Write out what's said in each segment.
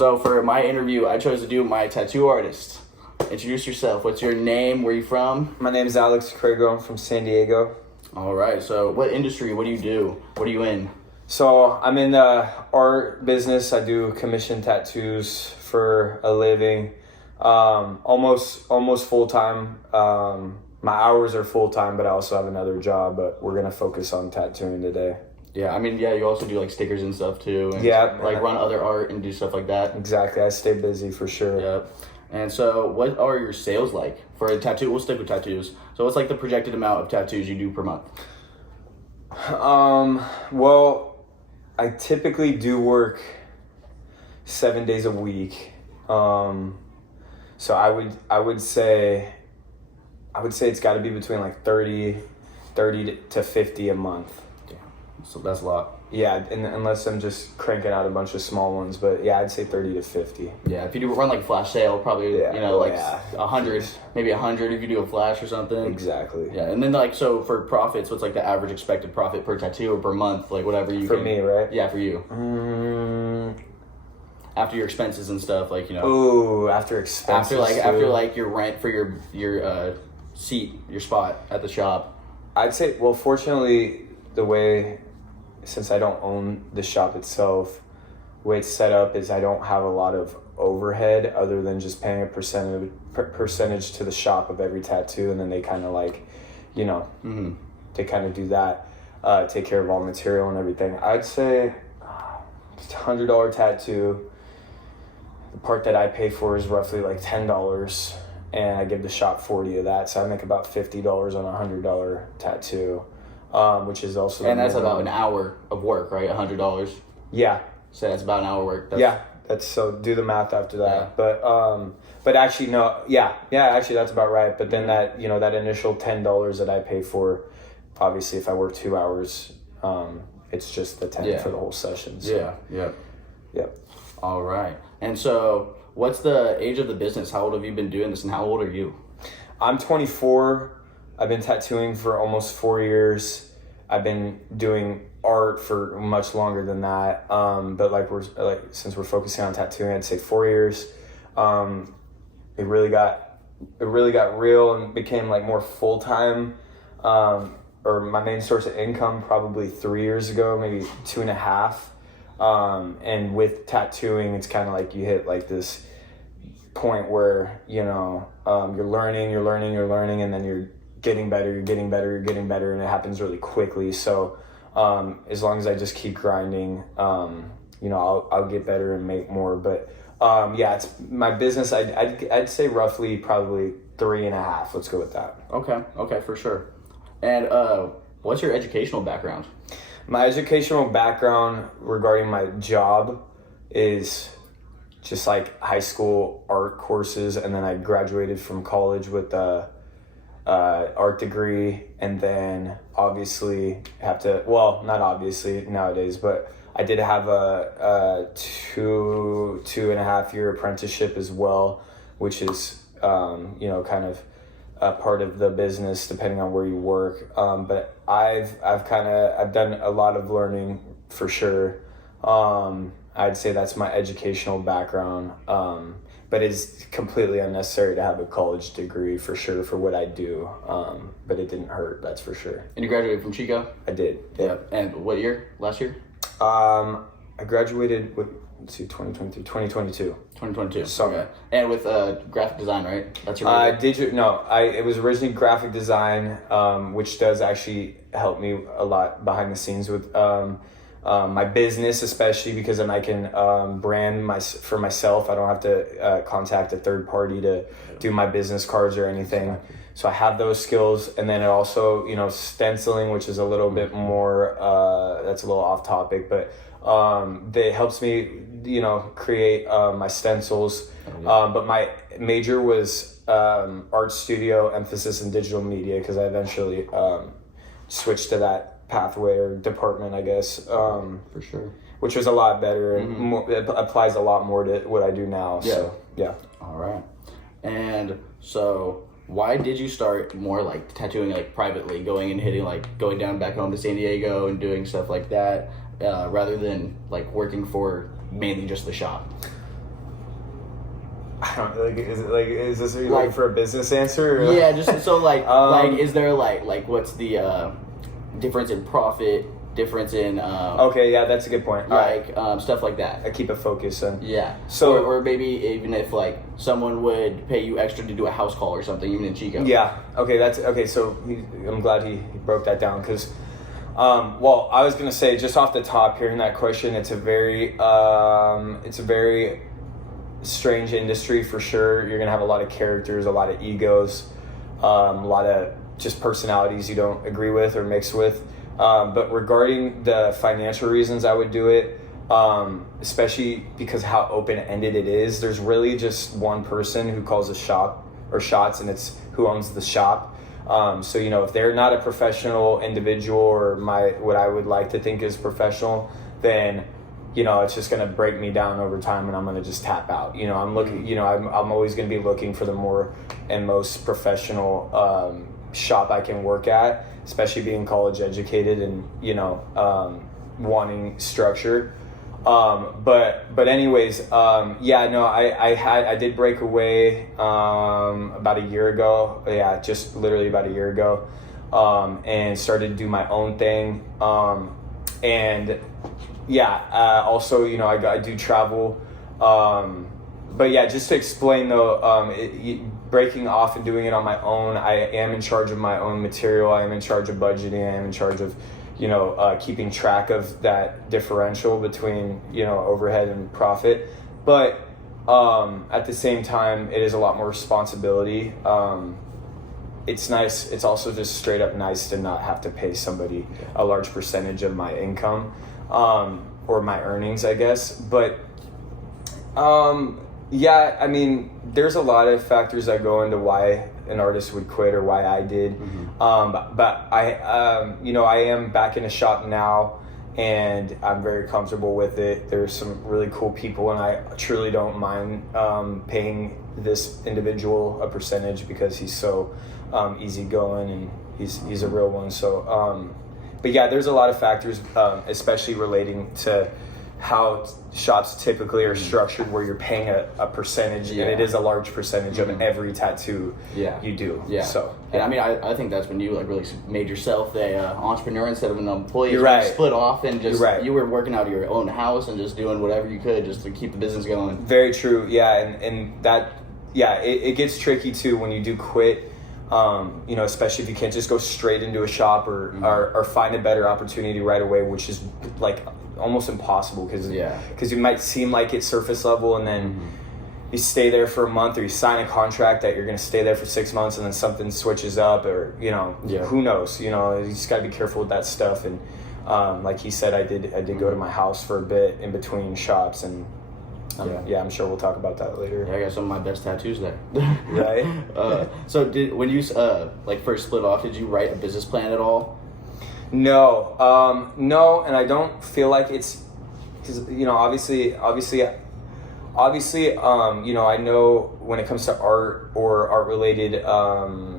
So for my interview, I chose to do my tattoo artist. Introduce yourself. What's your name? Where are you from? My name is Alex Crago. I'm from San Diego. All right. So what industry? What do you do? What are you in? So I'm in the art business. I do commission tattoos for a living. Almost full time. My hours are full time, but I also have another job. But we're gonna focus on tattooing today. Yeah, I mean, yeah, you also do like stickers and stuff too. And Yeah, like run other art and do stuff like that. Exactly. I stay busy for sure. Yeah. And so what are your sales like for a tattoo? We'll stick with tattoos. So what's like the projected amount of tattoos you do per month? Well, I typically do work 7 days a week. So I would say it's got to be between like 30 to 50 a month. So that's a lot. Yeah, and unless I'm just cranking out a bunch of small ones, but yeah, I'd say 30 to 50. Yeah, if you do run like a flash sale, probably, Yeah. you know, like Yeah. 100, maybe 100 if you do a flash or something. Exactly. Yeah, and then like, so for profits, what's like the average expected profit per tattoo or per month? Like whatever you For can. me, right? Yeah, for you. After your expenses and stuff, like, you know. Ooh, after expenses. After your rent for your seat, your spot at the shop. I'd say, well, fortunately, since I don't own the shop itself, the way it's set up is I don't have a lot of overhead other than just paying a percentage to the shop of every tattoo, and then they kind of like, you know, they kind of do that, take care of all material and everything. I'd say $100 tattoo, the part that I pay for is roughly like $10, and I give the shop 40 of that, so I make about $50 on a $100 tattoo. Which is also, and that's about an hour of work, right? $100. Yeah. So that's about an hour work. That's so do the math after that. Yeah. But actually no, actually that's about right. But then that, you know, that initial $10 that I pay for, obviously if I work 2 hours, it's just the 10 for the whole session. So. Yeah. All right. And so what's the age of the business? How old have you been doing this and how old are you? I'm 24. I've been tattooing for almost 4 years. I've been doing art for much longer than that. But since we're focusing on tattooing, I'd say 4 years. It really got real and became like more full time, or my main source of income probably 3 years ago, maybe 2.5. And with tattooing, it's kind of like you hit like this point where, you know, you're learning, and then you're getting better, and it happens really quickly. So as long as I just keep grinding, you know, I'll get better and make more. But it's my business. I'd say roughly probably 3.5. Let's go with that. Okay, for sure. And what's your educational background? My educational background regarding my job is just like high school art courses, and then I graduated from college with art degree, and then obviously not obviously nowadays, but I did have a 2.5 year apprenticeship as well, which is you know, kind of a part of the business depending on where you work. But I've done a lot of learning for sure. I'd say that's my educational background. But it's completely unnecessary to have a college degree for sure for what I do. But it didn't hurt, that's for sure. And you graduated from Chico? I did. Yeah. And what year? Last year? I graduated with 2022. 2022. Summer. Okay. And with graphic design, right? That's your it was originally graphic design, which does actually help me a lot behind the scenes with my business, especially because then I can brand for myself. I don't have to contact a third party to do my business cards or anything. So I have those skills, and then it also, you know, stenciling, which is a little bit more that's a little off topic, but that helps me, you know, create my stencils. But my major was art studio, emphasis in digital media, because I eventually switched to that pathway or department, I guess. For sure. Which was a lot better, and it applies a lot more to what I do now. Yeah. So, yeah. All right. And so why did you start more like tattooing like privately, going down back home to San Diego and doing stuff like that, rather than like working for mainly just the shop? I don't like. Is this are you Like- looking for a business answer? Or? Yeah, just so like Um, is there like what's the difference in profit, difference in Okay, yeah, that's a good point. All right. stuff like that. I keep it focused on. Yeah. So- or maybe even if like someone would pay you extra to do a house call or something, even in Chico. Yeah. Okay. That's okay. So I'm glad he broke that down because, well, I was gonna say just off the top, hearing that question, it's a very strange industry for sure. You're gonna have a lot of characters, a lot of egos, a lot of just personalities you don't agree with or mix with. But regarding the financial reasons I would do it, especially because how open-ended it is, there's really just one person who calls a shop or shots, and it's who owns the shop. So, you know, if they're not a professional individual or what I would like to think is professional, then, you know, it's just going to break me down over time and I'm going to just tap out. You know, I'm looking, you know, I'm always going to be looking for the more and most professional shop I can work at, especially being college educated and, you know, wanting structure. But anyways, yeah, no, I did break away, about a year ago. Yeah, just literally about a year ago, and started to do my own thing. And yeah, also, you know, I do travel. But yeah, just to explain though, breaking off and doing it on my own, I am in charge of my own material. I am in charge of budgeting. I am in charge of, you know, keeping track of that differential between, you know, overhead and profit. But at the same time, it is a lot more responsibility. It's nice. It's also just straight up nice to not have to pay somebody a large percentage of my income, or my earnings, I guess. But yeah, I mean, there's a lot of factors that go into why an artist would quit or why I did. But I, you know, I am back in a shop now and I'm very comfortable with it. There's some really cool people and I truly don't mind paying this individual a percentage because he's so easygoing and he's a real one. So, but yeah, there's a lot of factors, especially relating to how shops typically are structured where you're paying a percentage, and it is a large percentage of every tattoo you do. Yeah. So, and I mean, I think that's when you like really made yourself a entrepreneur instead of an employee. You're right. Split off and just You're right. you were working out of your own house and just doing whatever you could just to keep the business going. Very true. Yeah, and that, yeah, it gets tricky too when you do quit. You know, especially if you can't just go straight into a shop or find a better opportunity right away, which is like almost impossible because you might seem like it's surface level and then you stay there for a month or you sign a contract that you're going to stay there for 6 months and then something switches up or, you know, who knows, you know, you just got to be careful with that stuff. And like he said, I did go to my house for a bit in between shops and yeah, I'm sure we'll talk about that later. Yeah, I got some of my best tattoos there. Right. So when you like first split off, did you write a business plan at all? No, no, and I don't feel like it's because, you know, obviously, you know, I know when it comes to art or art related, I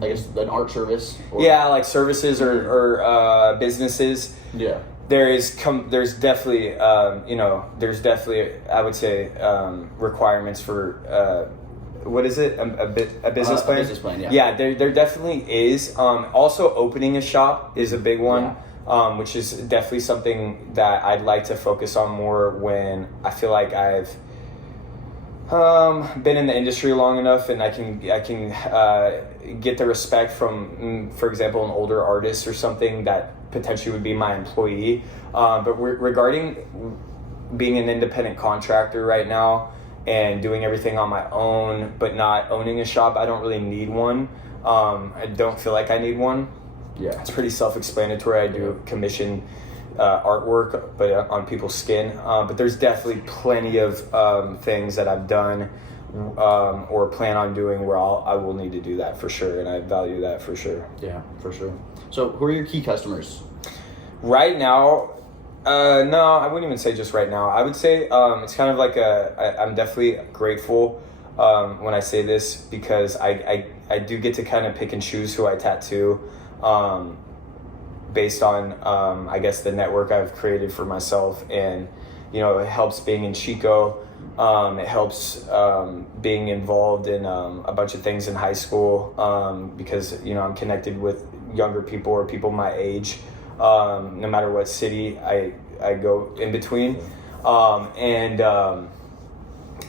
guess an art service. Yeah, like services or businesses. Yeah. There's definitely, you know, there's definitely, I would say, requirements for, what is it? A business plan? A business plan, yeah. Yeah, there definitely is. Also, opening a shop is a big one, which is definitely something that I'd like to focus on more when I feel like I've been in the industry long enough and I can get the respect from, for example, an older artist or something that potentially would be my employee. But regarding being an independent contractor right now and doing everything on my own, but not owning a shop, I don't really need one. I don't feel like I need one. Yeah. It's pretty self-explanatory. I do commission artwork, but on people's skin. But there's definitely plenty of things that I've done or plan on doing where I will need to do that for sure, and I value that for sure. Yeah, for sure. So who are your key customers? Right now, no, I wouldn't even say just right now. I would say it's kind of like I'm definitely grateful when I say this because I do get to kind of pick and choose who I tattoo based on I guess the network I've created for myself and it helps being in Chico. It helps being involved in a bunch of things in high school because I'm connected with younger people or people my age, no matter what city I go in between.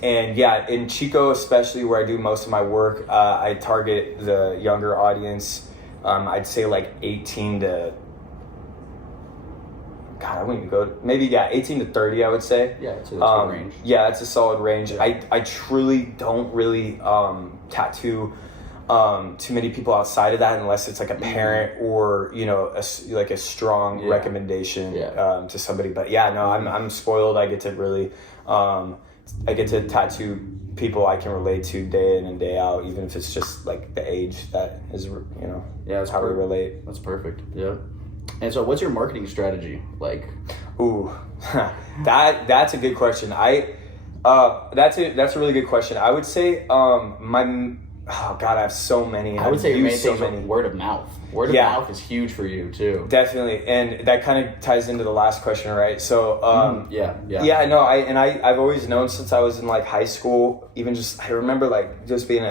And yeah, in Chico especially, where I do most of my work, I target the younger audience. I'd say like 18 to, God, I wouldn't even go, maybe, 18 to 30, I would say. Yeah, that's a good range. Yeah, it's a solid range. Yeah. I truly don't really tattoo too many people outside of that unless it's like a parent or, a strong recommendation to somebody. But yeah, no, I'm spoiled. I get to really, I get to tattoo people I can relate to day in and day out, even if it's just like the age that is, that's how we relate. That's perfect. Yeah. And so what's your marketing strategy like? Ooh, that's a good question. That's a really good question. I would say oh God, I have so many. I would say your main so thing is word of mouth. Word of mouth is huge for you too. Definitely, and that kind of ties into the last question, right? So, no, I've always known since I was in like high school. Even I remember like just being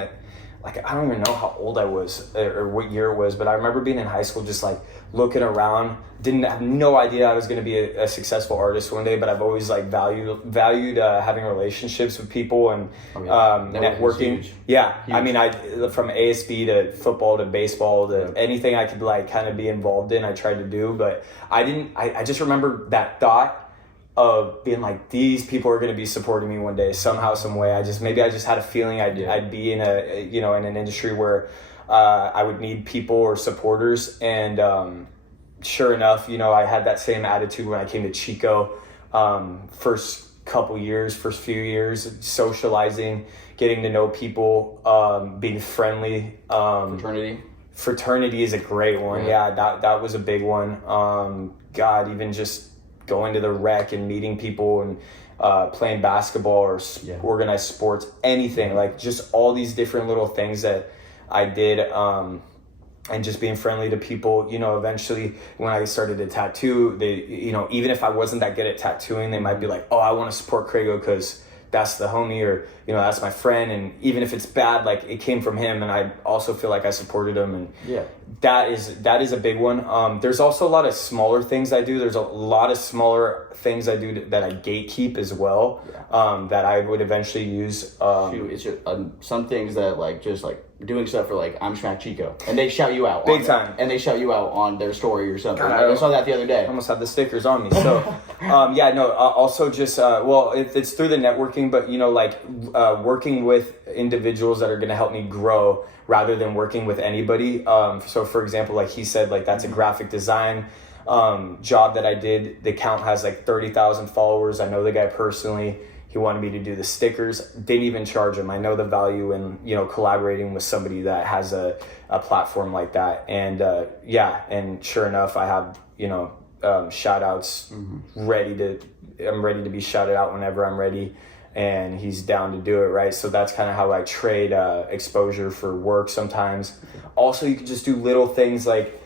I don't even know how old I was or what year it was, but I remember being in high school just like looking around. Didn't have no idea I was going to be a successful artist one day, but I've always like valued having relationships with people and networking. Yeah, huge. I mean, from ASB to football to baseball to anything I could like kind of be involved in, I tried to do, but I just remember that thought of being like, these people are going to be supporting me one day somehow, some way. I just had a feeling I'd be in in an industry where I would need people or supporters, and sure enough, I had that same attitude when I came to Chico. First few years, socializing, getting to know people, being friendly. Fraternity is a great one. Yeah, that was a big one. God, even just going to the rec and meeting people and playing basketball or organized sports, anything, like just all these different little things that I did, and just being friendly to people. Eventually when I started to tattoo, they, even if I wasn't that good at tattooing, they might be like, oh, I want to support Craigo because that's the homie, or that's my friend, and even if it's bad, like it came from him, and I also feel like I supported him, and that is a big one. There's also a lot of smaller things I do. There's a lot of smaller things I do that I gatekeep as well, that I would eventually use. It's just, some things that like just like doing stuff for like I'm Smack Chico, and they shout you out big time, and they shout you out on their story or something. God, I saw that the other day. I almost have the stickers on me. So also just it's through the networking, but working with individuals that are going to help me grow rather than working with anybody. So for example, like he said, like that's a graphic design job that I did. The account has like 30,000 followers. I know the guy personally. He wanted me to do the stickers. Didn't even charge him. I know the value in collaborating with somebody that has a platform like that. And and sure enough, I have shout outs ready to be shouted out whenever I'm ready, and he's down to do it, right? So that's kind of how I trade exposure for work sometimes. Also, you can just do little things like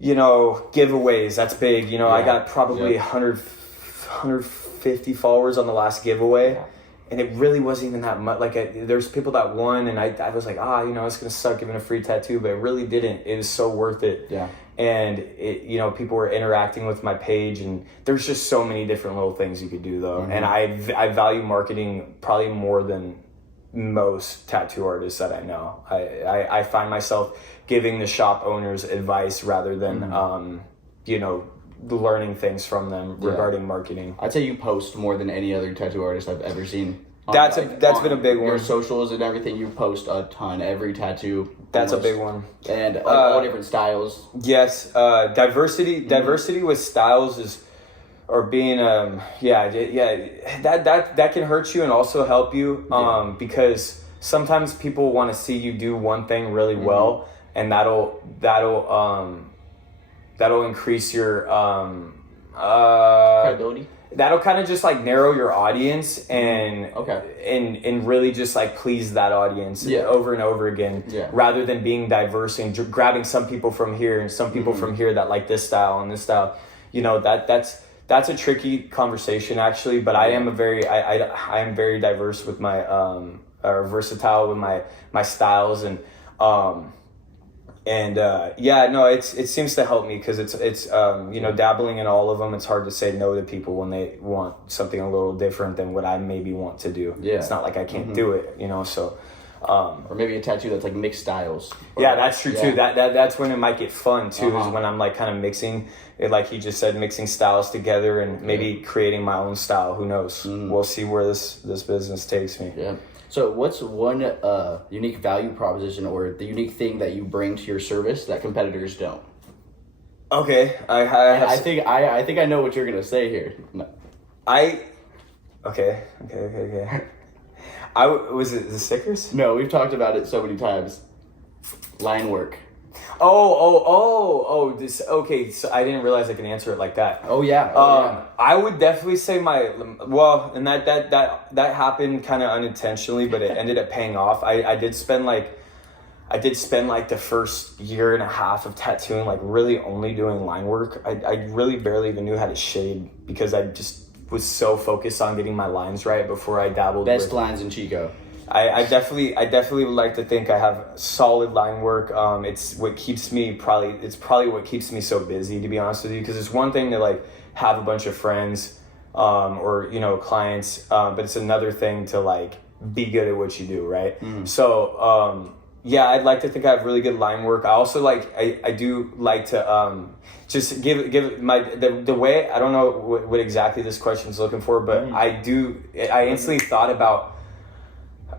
giveaways. That's big. I got probably 150 followers on the last giveaway, and it really wasn't even that much. Like there's people that won, and I was like, it's gonna suck giving a free tattoo, but it really didn't. It was so worth it. And it, people were interacting with my page, and there's just so many different little things you could do though. And I value marketing probably more than most tattoo artists that I know. I find myself giving the shop owners advice rather than learning things from them regarding marketing. I'd say you post more than any other tattoo artist I've ever seen. That's been a big one. Your socials and everything, you post a ton. Every tattoo. That's almost a big one. And all different styles. Yes, diversity with styles is, or being that can hurt you and also help you because sometimes people want to see you do one thing really well, and that'll increase your credibility. That'll kind of just like narrow your audience and really just like please that audience over and over again, rather than being diverse and grabbing some people from here and some people from here that like this style and this style. That's that's a tricky conversation actually, but I am I am very diverse with my or versatile with my styles, and yeah, no, it seems to help me because it's you know, dabbling in all of them. It's hard to say no to people when they want something a little different than what I maybe want to do. Yeah. It's not like I can't do it, you know, so. Or maybe a tattoo that's like mixed styles. Yeah, that's true too. That's when it might get fun too, is when I'm like kind of mixing it, like he just said, mixing styles together and maybe creating my own style. Who knows? We'll see where this business takes me. Yeah. So what's one unique value proposition or the unique thing that you bring to your service that competitors don't? Okay, I think I know what you're gonna say here. No. Okay. Was it the stickers? No, we've talked about it so many times. Line work. This, okay, so I didn't realize I can answer it like that. Oh yeah. I would definitely say and that happened kind of unintentionally, but it ended up paying off. I did spend like the first year and a half of tattooing like really only doing line work. I really barely even knew how to shade because I just was so focused on getting my lines right before I dabbled. Best lines in Chico. I definitely would like to think I have solid line work. It's probably what keeps me so busy, to be honest with you, because it's one thing to like have a bunch of friends or, you know, clients, but it's another thing to like be good at what you do, right? So yeah, I'd like to think I have really good line work. I also I do like to just give the way, I don't know what exactly this question is looking for, but I instantly thought about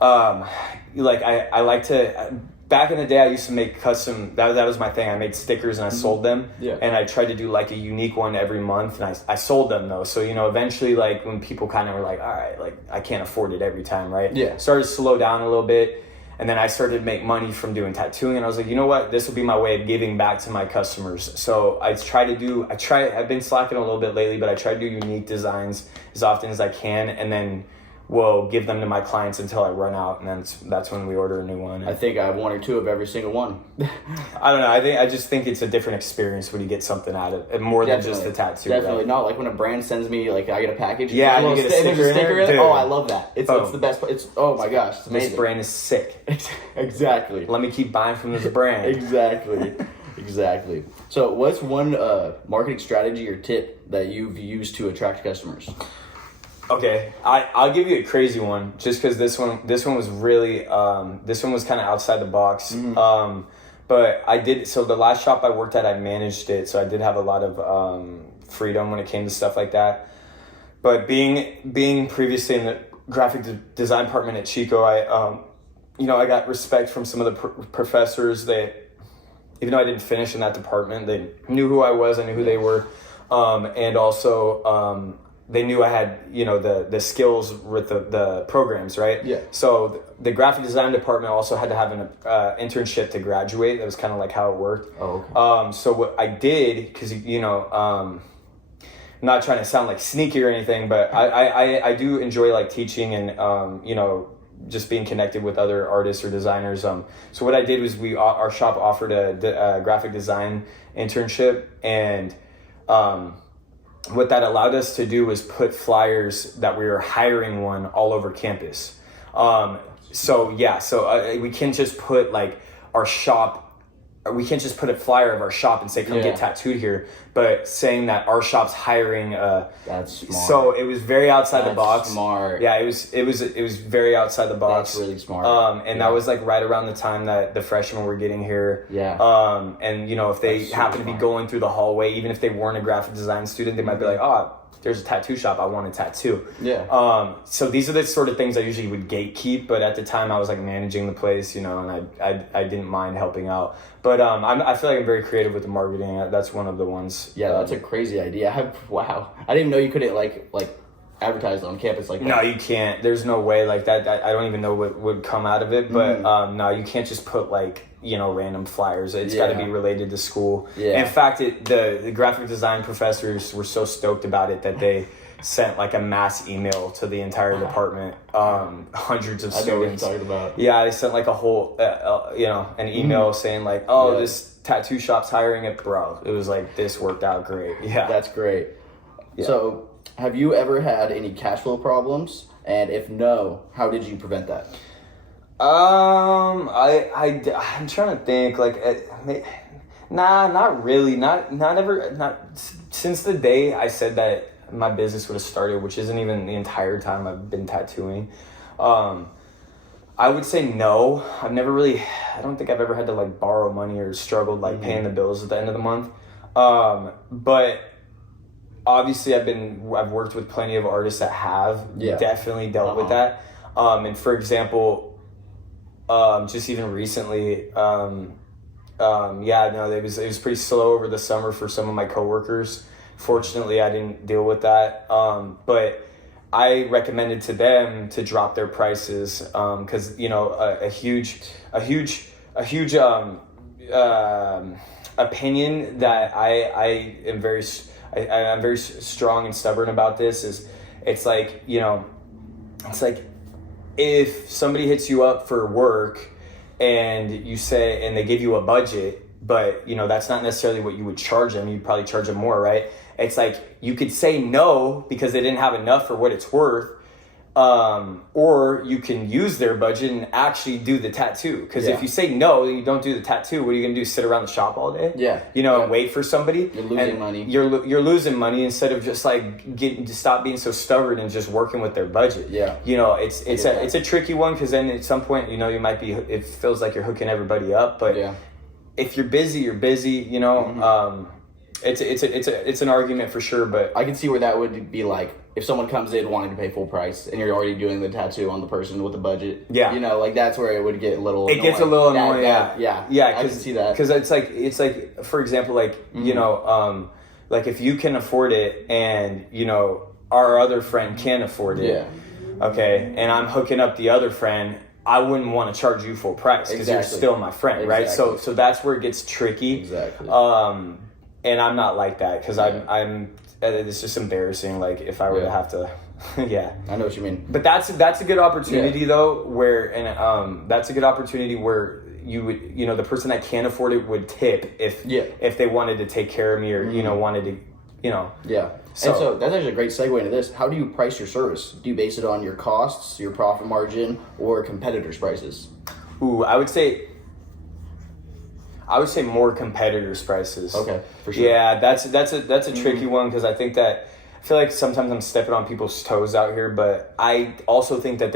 I like to, back in the day I used to make custom, that was my thing. I made stickers and I sold them. Yeah. And I tried to do like a unique one every month, and I sold them though. So, you know, eventually like when people kind of were like, all right, like I can't afford it every time, right? Yeah. Started to slow down a little bit. And then I started to make money from doing tattooing, and I was like, you know what? This will be my way of giving back to my customers. So I've been slacking a little bit lately, but I try to do unique designs as often as I can, and then will give them to my clients until I run out, and then that's when we order a new one. I think I have one or two of every single one. I don't know. I just think it's a different experience when you get something out of it, more than just the tattoo. Definitely right? Not like when a brand sends me, like I get a package. Yeah, you get a sticker in there. Oh, I love that. It's the best. It's oh my gosh, it's amazing. This brand is sick. Exactly. Let me keep buying from this brand. Exactly. So, what's one marketing strategy or tip that you've used to attract customers? Okay, I'll give you a crazy one, just because this one was really this one was kind of outside the box. But so the last shop I worked at, I managed it, so I did have a lot of freedom when it came to stuff like that. But being previously in the graphic design department at Chico, I got respect from some of the professors that, even though I didn't finish in that department, they knew who I was, I knew who they were, and also they knew I had, you know, the skills with the programs, right? Yeah. So the graphic design department also had to have an internship to graduate. That was kind of like how it worked. Oh, okay. So what I did, because, you know, I'm not trying to sound like sneaky or anything, but I do enjoy like teaching and, you know, just being connected with other artists or designers. So what I did was our shop offered a graphic design internship, and what that allowed us to do was put flyers that we were hiring one all over campus. So we can't just put like our shop, we can't just put a flyer of our shop and say, come get tattooed here, but saying that our shop's hiring that's smart. So it was very outside the box. Smart. Yeah, it was very outside the box. That's really smart. And that was like right around the time that the freshmen were getting here. Yeah. And you know, if they happen to be going through the hallway, even if they weren't a graphic design student, they might be like, oh, there's a tattoo shop, I want a tattoo. Yeah. So these are the sort of things I usually would gatekeep, but at the time I was like managing the place, you know, and I didn't mind helping out. But I feel like I'm very creative with the marketing. That's one of the ones. Yeah, that's a crazy idea. Wow. I didn't even know you couldn't like advertise on campus like that. No, you can't. There's no way like that. I don't even know what would come out of it, but no, you can't just put like, you know, random flyers. It's got to be related to school. Yeah. In fact, the graphic design professors were so stoked about it that they sent like a mass email to the entire department, hundreds of students. I know what you're talking about. Yeah, they sent like a whole, an email saying like, this tattoo shop's hiring it, bro. It was like, this worked out great. Yeah. That's great. Yeah. So, have you ever had any cash flow problems? And if no, how did you prevent that? I'm trying to think. Nah, not really. Not ever. Not since the day I said that my business would have started, which isn't even the entire time I've been tattooing. I would say no. I don't think I've ever had to like borrow money or struggled like paying the bills at the end of the month. But obviously I've worked with plenty of artists that have definitely dealt with that. And for example, just even recently, it was pretty slow over the summer for some of my coworkers. Fortunately, I didn't deal with that. But I recommended to them to drop their prices because a huge opinion that I'm very strong and stubborn about this is it's like if somebody hits you up for work and they give you a budget, but that's not necessarily what you would charge them. You'd probably charge them more, right? It's like you could say no because they didn't have enough for what it's worth, or you can use their budget and actually do the tattoo. Because if you say no, you don't do the tattoo. What are you gonna do? Sit around the shop all day? And wait for somebody. You're losing money. You're losing money instead of just like getting to stop being so stubborn and just working with their budget. It's a tricky one because then at some point you might be. It feels like you're hooking everybody up, but if you're busy, you're busy. It's an argument for sure, but I can see where that would be like if someone comes in wanting to pay full price and you're already doing the tattoo on the person with a budget. That's where it would get a little. It gets a little annoying. I can see that because it's like for example, like like if you can afford it and our other friend can't afford it, okay, and I'm hooking up the other friend. I wouldn't want to charge you full price because you're still my friend, right? So that's where it gets tricky. Exactly. And I'm not like that because I'm. It's just embarrassing. Like if I were to have to, I know what you mean. But that's a good opportunity though, that's a good opportunity where you would, the person that can't afford it would tip if they wanted to take care of me or wanted to, So that's actually a great segue into this. How do you price your service? Do you base it on your costs, your profit margin, or competitors' prices? Ooh, I would say more competitors' prices. Okay, for sure. Yeah, that's a tricky one because I feel like sometimes I'm stepping on people's toes out here, but I also think that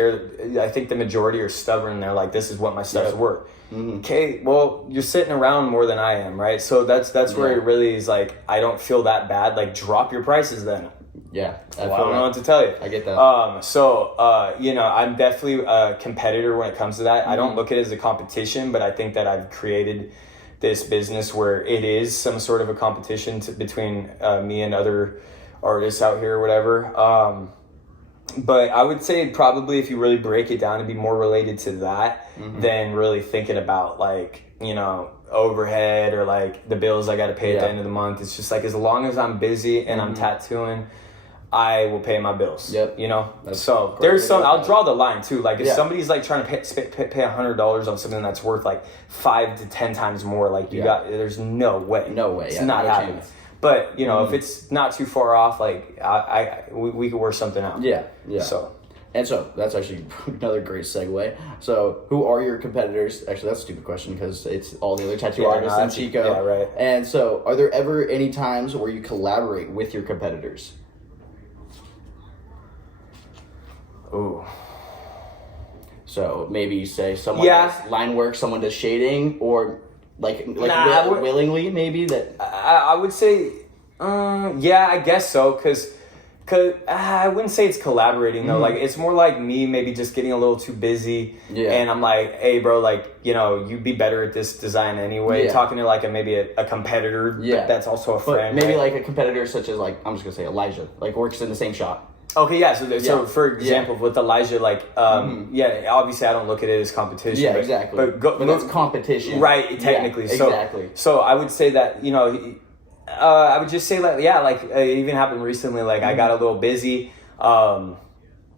I think the majority are stubborn and they're like, this is what my stuff's worth. Okay, well, you're sitting around more than I am, right? So that's where it really is like, I don't feel that bad. Like, drop your prices then. Yeah. I don't know what to tell you. I get that. I'm definitely a competitor when it comes to that. I don't look at it as a competition, but I think that I've created this business where it is some sort of a competition between me and other artists out here or whatever. But I would say probably if you really break it down, it'd be more related to that than really thinking about like, overhead or like the bills I got to pay at the end of the month. It's just like, as long as I'm busy and I'm tattooing, I will pay my bills. So there's some. I'll draw the line too. Like if somebody's like trying to pay $100 on something that's worth like 5 to 10 times more, like there's no way. It's not happening. But if it's not too far off, like we could work something out. So that's actually another great segue. So who are your competitors? Actually, that's a stupid question because it's all the other tattoo artists in Chico. Yeah, right. And so, are there ever any times where you collaborate with your competitors? Ooh. So maybe say someone does line work, someone does shading, or willingly maybe that. I would say, I guess so, because I wouldn't say it's collaborating though. Like it's more like me maybe just getting a little too busy, and I'm like, hey bro, like you'd be better at this design anyway. Talking to like maybe a competitor, that's also a friend. But maybe like a competitor such as like I'm just gonna say Elijah, like works in the same shop. Okay, so for example, with Elijah, like, obviously I don't look at it as competition. Yeah, exactly. But it's competition. Right, technically. Exactly. So I would say that, I would just say it even happened recently, like I got a little busy.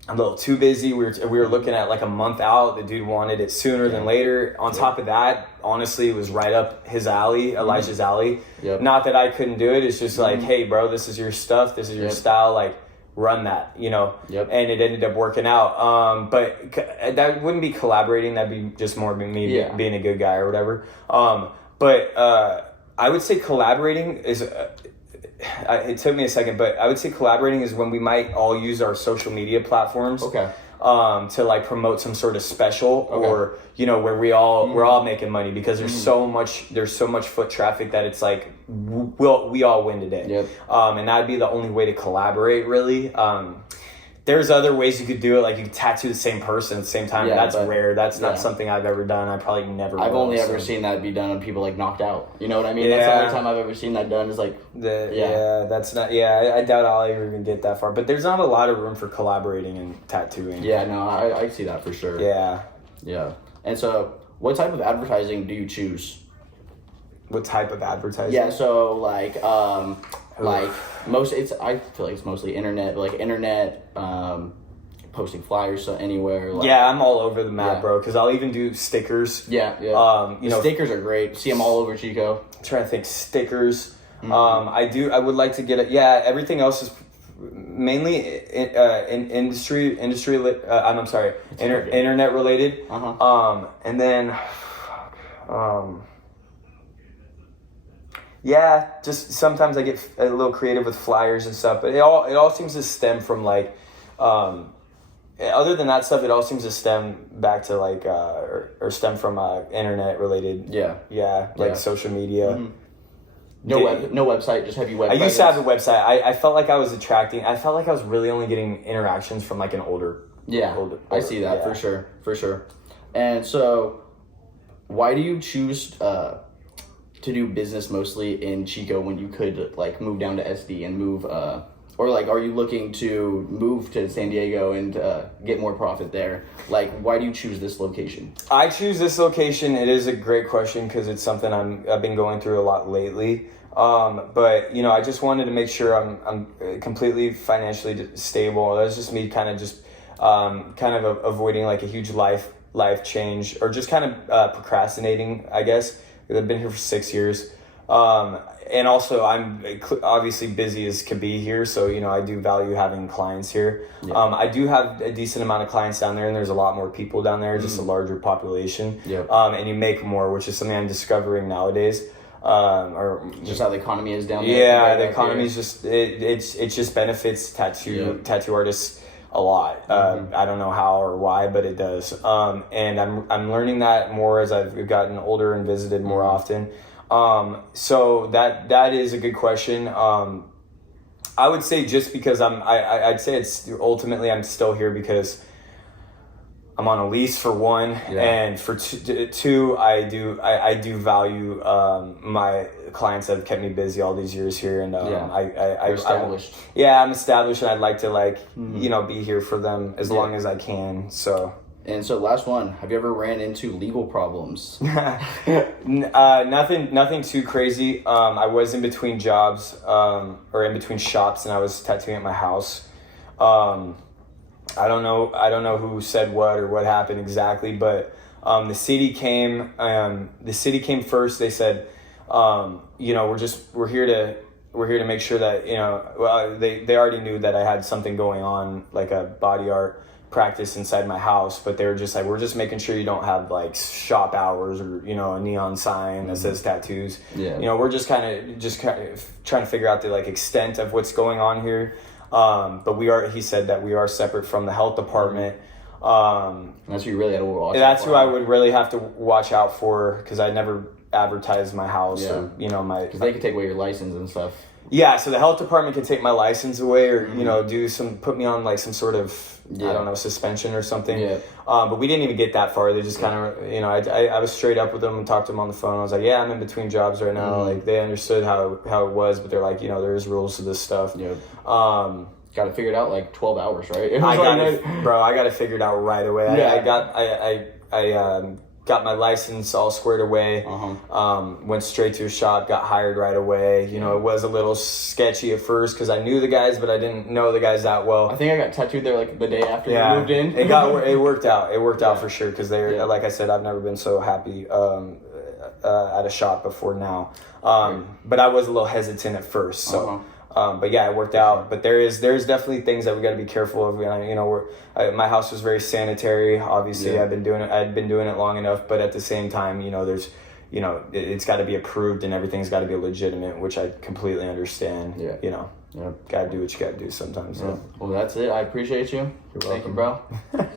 I'm a little too busy. We were looking at like a month out. The dude wanted it sooner than later. On top of that, honestly, it was right up his alley, Elijah's alley. Yep. Not that I couldn't do it. It's just like, hey, bro, this is your stuff. This is your style. Like, run that, you know. Yep. And it ended up working out. But that wouldn't be collaborating. That'd be just more me being a good guy or whatever. But I would say collaborating is. It took me a second, but I would say collaborating is when we might all use our social media platforms. Okay. To like promote some sort of special or, you know, where we're all making money because there's so much foot traffic that it's like, we all win today. Yep. And that'd be the only way to collaborate really. There's other ways you could do it, like you could tattoo the same person at the same time. That's rare. That's not something I've ever done. I probably never I've will, only ever seen that be done on people like knocked out. You know what I mean? Yeah. That's the only time I've ever seen that done is like that's not I doubt I'll ever even get that far. But there's not a lot of room for collaborating and tattooing. Yeah, no, I see that for sure. Yeah. Yeah. And so what type of advertising do you choose? What type of advertising? Yeah, so like I feel like it's mostly internet, but like internet, posting flyers so anywhere. Like, I'm all over the map, bro. Because I'll even do stickers. Yeah. You know, stickers are great. See them all over Chico. I'm trying to think stickers. I would like to get it. Yeah, everything else is mainly in internet related. And then, just sometimes I get a little creative with flyers and stuff, but it all seems to stem from like, other than that stuff, it all seems to stem back to like, or stem from internet related. Social media. No website, just have you web. I used to have a website. I felt like I was really only getting interactions from like an older. I see that for sure. And so, why do you choose to do business mostly in Chico when you could like move down to SD and move or like are you looking to move to San Diego and get more profit there? Like why do you choose this location? I choose this location. It is a great question because it's something I've been going through a lot lately. But you know, I just wanted to make sure I'm completely financially stable. That's just me kind of avoiding like a huge life change or just kind of procrastinating, I guess. I've been here for 6 years. And also I'm obviously busy as could be here. So, you know, I do value having clients here. I do have a decent amount of clients down there and there's a lot more people down there, just a larger population. And you make more, which is something I'm discovering nowadays. Or just how the economy is down there. Yeah, the economy is just, it just benefits tattoo artists a lot. I don't know how or why, but it does. And I'm learning that more as I've gotten older and visited more often. So that is a good question. I would say just because I'd say it's ultimately I'm still here because I'm on a lease for one, and for two, I do value my clients that have kept me busy all these years here, and I'm established. I'm established, and I'd like to you know be here for them as long as I can. So. And so last one, have you ever ran into legal problems? Nothing too crazy. I was in between jobs, or in between shops, and I was tattooing at my house. I don't know who said what or what happened exactly, but the city came first. They said, you know, we're here to make sure that, you know, well, they already knew that I had something going on, like a body art practice inside my house, but they were just like, we're just making sure you don't have like shop hours or, you know, a neon sign that says tattoos. You know, we're just kind of trying to figure out the like extent of what's going on here. But he said that we are separate from the health department. That's who you really had to watch out for. That's who I would really have to watch out for because I never advertised my house or, you know, because they could take away your license and stuff. Yeah, so the health department could take my license away or, you know, put me on like some sort of, I don't know, suspension or something. But we didn't even get that far. They just kind of, you know, I was straight up with them and talked to them on the phone. I was like, yeah, I'm in between jobs right now. Like they understood how it was, but they're like, you know, there's rules to this stuff. Got to figure it out like 12 hours, right? I got it figured out right away. I got my license all squared away. Went straight to a shop, got hired right away. You know, it was a little sketchy at first because I knew the guys, but I didn't know the guys that well. I think I got tattooed there like the day after you moved in. It worked out. It worked out for sure because they're like I said, I've never been so happy at a shop before now. But I was a little hesitant at first, so. But yeah, it worked out. But there's definitely things that we got to be careful of. You know, my house was very sanitary. Obviously, I'd been doing it long enough. But at the same time, you know, it's got to be approved and everything's got to be legitimate, which I completely understand. Yeah. You know, got to do what you got to do sometimes. Yeah. Well, that's it. I appreciate you. You're welcome. Thank you, bro.